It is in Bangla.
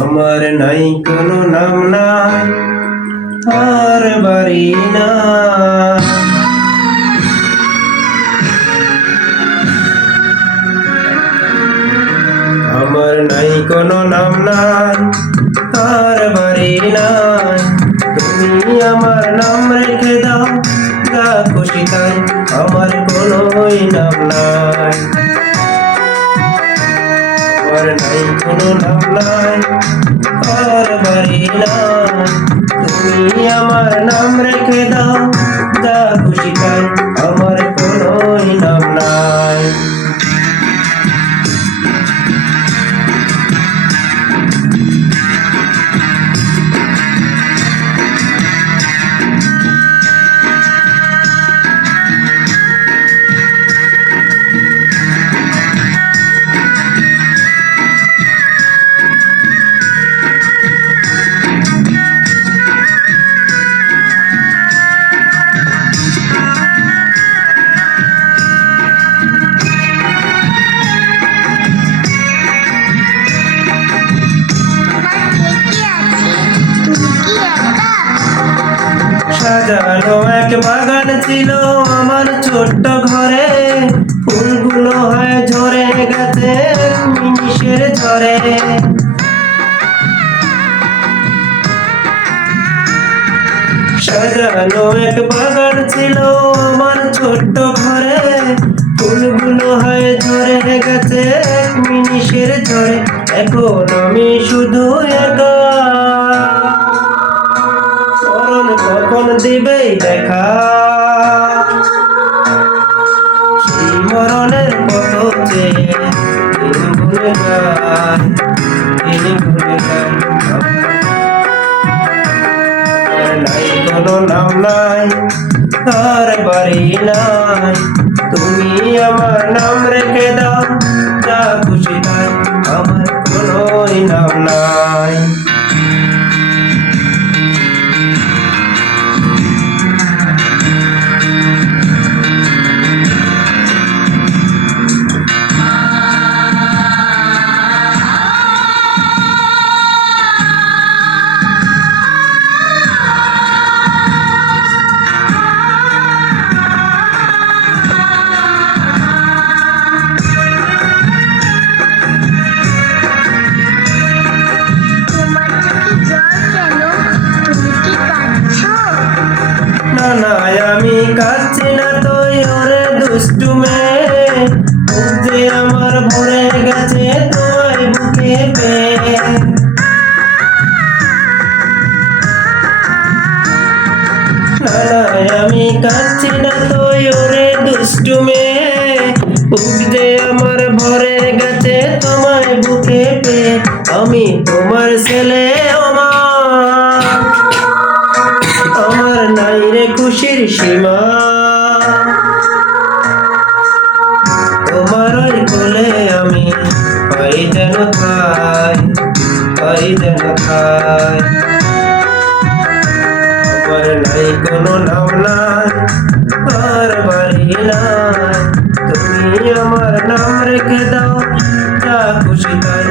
আমার নাই কোনো নাম নাই আর বাড়ি না, আমার নাই কোনো নাম নাই আর বাড়ি নাই। তুমি আমার নাম রেখে দাও, যা খুশি তাই, আমার কোনোই নাম নাই। আমার নাই কোনো নাম নাই আর বাড়ি নাই। তুমি আমার নাম রেখে দাও, যা খুশি তাই, আমার কোনোই নাম নাই। সাজানো এক বাগান ছিল আমার ছোট্ট ঘরে, ফুলগুলো হয় ঝরে গেছে নিমিষের ঝরে। সাজানো এক বাগান ছিল আমার ছোট্ট ঘরে, ফুলগুলো হয় ঝরে গেছে নিমিষের ঝরে। এখন আমি শুধু একা, কখন দিবে দেখা, সেই মরণের পথ চেয়ে দিন ভুলে যায়, দিন ভুলে যায়। আমার নাই কোনো নাম নাই আর বাড়ি নাই। তুমি আমার নাম রেখে দাও, যা খুশি তাই, আমার কোনোই নাম নাই। আমি কাঁদছি না তো ওরে দুষ্টু মেয়ে, যে আমার ভরে গেছে তোমার বুকে পেয়ে। না আমি কাঁদছি না তো ওরে দুষ্টু মেয়ে, যে আমার ভরে গেছে তোমার বুকে পেয়ে। আমি তোমার ছেলে, আমার নাই রে খুশির সীমা, তোমার ওই কোলে আমি পাই যেন ঠাই, পাই যেন ঠাই। আমার নাই কোনো নাম নাই আর বাড়ি নাই। তুমি আমার নাম রেখে দাও, যা খুশি তাই,